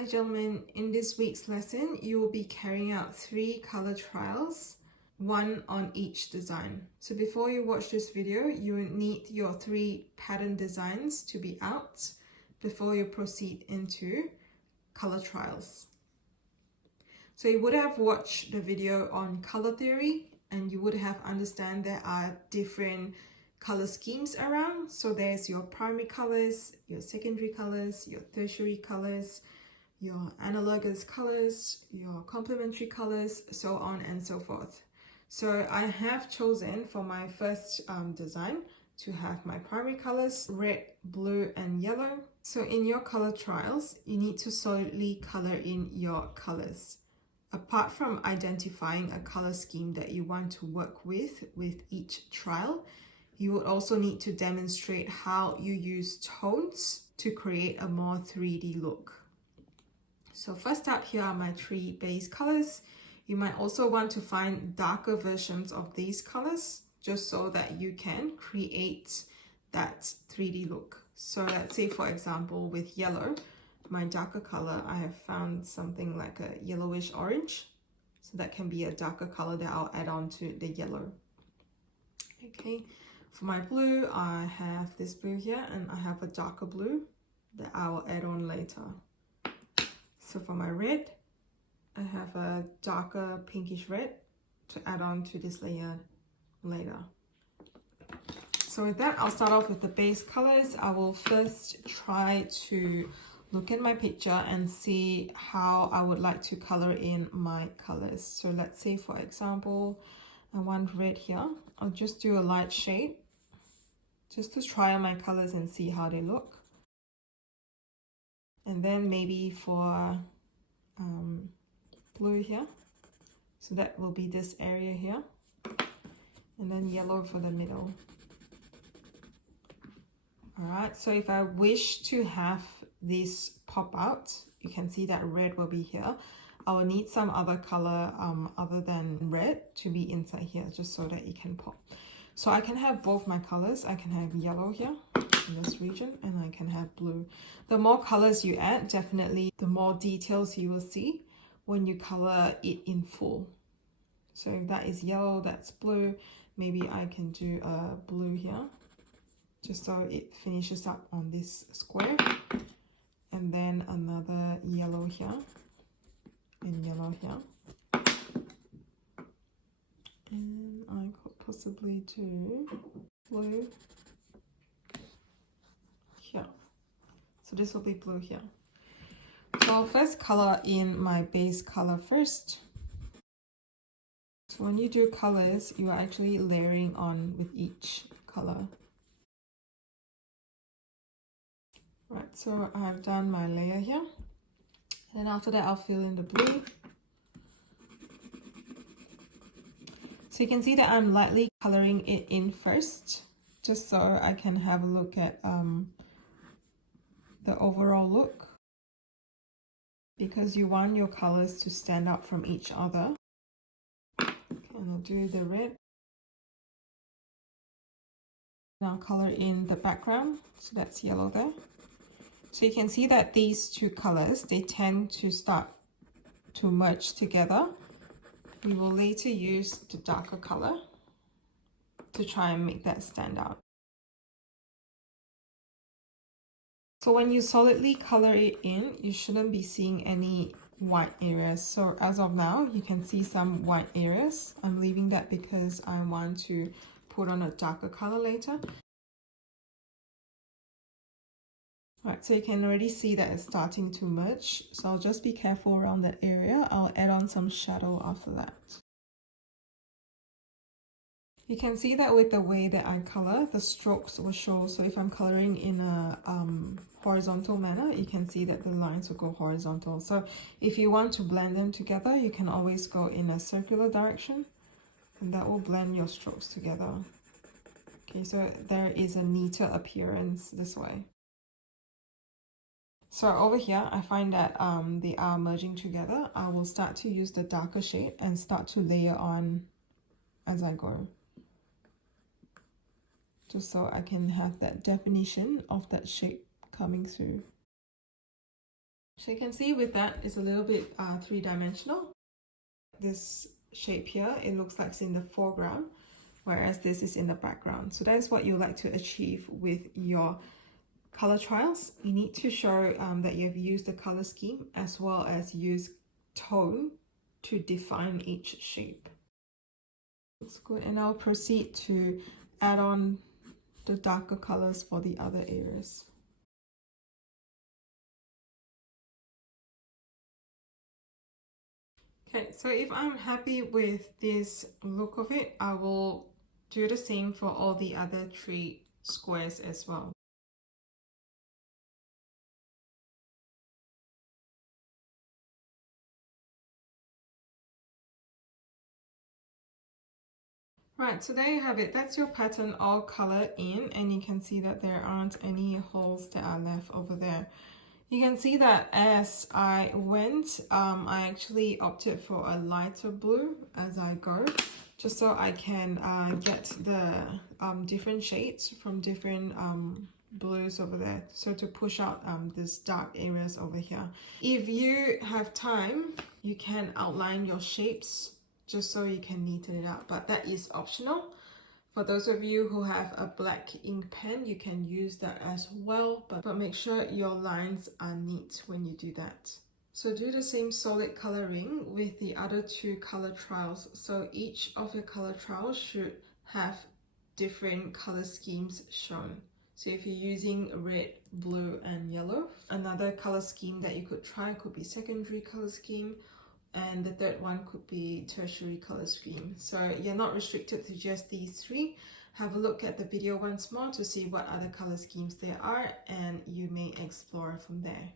Hi gentlemen, in this week's lesson you will be carrying out 3 color trials, 1 on each design. So before you watch this video, you will need your 3 pattern designs to be out before you proceed into color trials. So you would have watched the video on color theory and you would have understand there are different color schemes around. So there's your primary colors, your secondary colors, your tertiary colors, your analogous colors, your complementary colors, so on and so forth. So I have chosen for my first design to have my primary colors, red, blue, and yellow. So in your color trials, you need to solidly color in your colors. Apart from identifying a color scheme that you want to work with each trial, you would also need to demonstrate how you use tones to create a more 3D look. So first up, here are my 3 base colors. You might also want to find darker versions of these colors just so that you can create that 3D look. So let's say, for example, with yellow, my darker color, I have found something like a yellowish orange. So that can be a darker color that I'll add on to the yellow. Okay, for my blue, I have this blue here and I have a darker blue that I will add on later. So for my red, I have a darker pinkish red to add on to this layer later. So with that, I'll start off with the base colors. I will first try to look at my picture and see how I would like to color in my colors. So let's say, for example, I want red here. I'll just do a light shade just to try on my colors and see how they look. And then maybe for blue here, so that will be this area here, and then yellow for the middle. All right, so if I wish to have this pop out, you can see that red will be here. I will need some other color other than red to be inside here, just so that it can pop. So I can have both my colors. I can have yellow here in this region, and I can have blue. The more colors you add, definitely the more details you will see when you color it in full. So if that is yellow, that's blue, maybe I can do a blue here, just so it finishes up on this square. And then another yellow here, and yellow here. And I could possibly do blue here. So this will be blue here. So I'll first color in my base color first. So when you do colors, you are actually layering on with each color. Right, so I've done my layer here. And after that, I'll fill in the blue. So you can see that I'm lightly coloring it in first, just so I can have a look at the overall look, because you want your colors to stand out from each other. Okay, and I'll do the red. Now color in the background, so that's yellow there. So you can see that these two colors, they tend to start to merge together. We will later use the darker color to try and make that stand out. So when you solidly color it in, you shouldn't be seeing any white areas. So as of now, you can see some white areas. I'm leaving that because I want to put on a darker color later. Right, so you can already see that it's starting to merge. So I'll just be careful around that area. I'll add on some shadow after that. You can see that with the way that I color, the strokes will show. So if I'm coloring in a horizontal manner, you can see that the lines will go horizontal. So if you want to blend them together, you can always go in a circular direction, and that will blend your strokes together. Okay, so there is a neater appearance this way. So over here, I find that they are merging together. I will start to use the darker shade and start to layer on as I go, just so I can have that definition of that shape coming through. So you can see with that, it's a little bit three-dimensional. This shape here, it looks like it's in the foreground, whereas this is in the background. So that is what you like to achieve with your color trials. You need to show that you have used the color scheme as well as use tone to define each shape. Looks good, and I'll proceed to add on the darker colors for the other areas. Okay, so if I'm happy with this look of it, I will do the same for all the other 3 squares as well. Right, so there you have it. That's your pattern all colored in, and you can see that there aren't any holes that are left over there. You can see that as I went, I actually opted for a lighter blue as I go, just so I can get the different shades from different blues over there, so to push out these dark areas over here. If you have time, you can outline your shapes just so you can neaten it out, but that is optional. For those of you who have a black ink pen, you can use that as well, but make sure your lines are neat when you do that. So do the same solid coloring with the other 2 color trials. So each of your color trials should have different color schemes shown. So if you're using red, blue, and yellow, another color scheme that you could try could be secondary color scheme, and the third one could be tertiary color scheme. So you're not restricted to just these 3. Have a look at the video once more to see what other color schemes there are, and you may explore from there.